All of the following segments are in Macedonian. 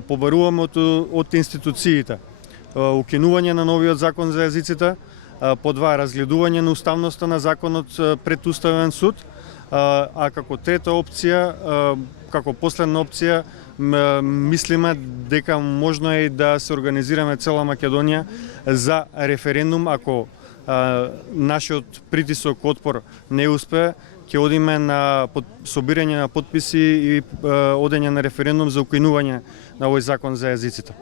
побаруваме од институциите. Укинување на новиот закон за езиците, по два, разгледување на уставноста на законот пред Уставен суд, а како трета опција, како последна опција, мислиме дека можно е да се организираме цела Македонија за референдум ако нашиот притисок, отпор не успее, ќе одиме на собирање на потписи и одење на референдум за укинување на овој закон за езиците.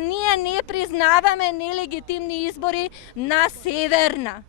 Ние не признаваме нелегитимни избори на Северна.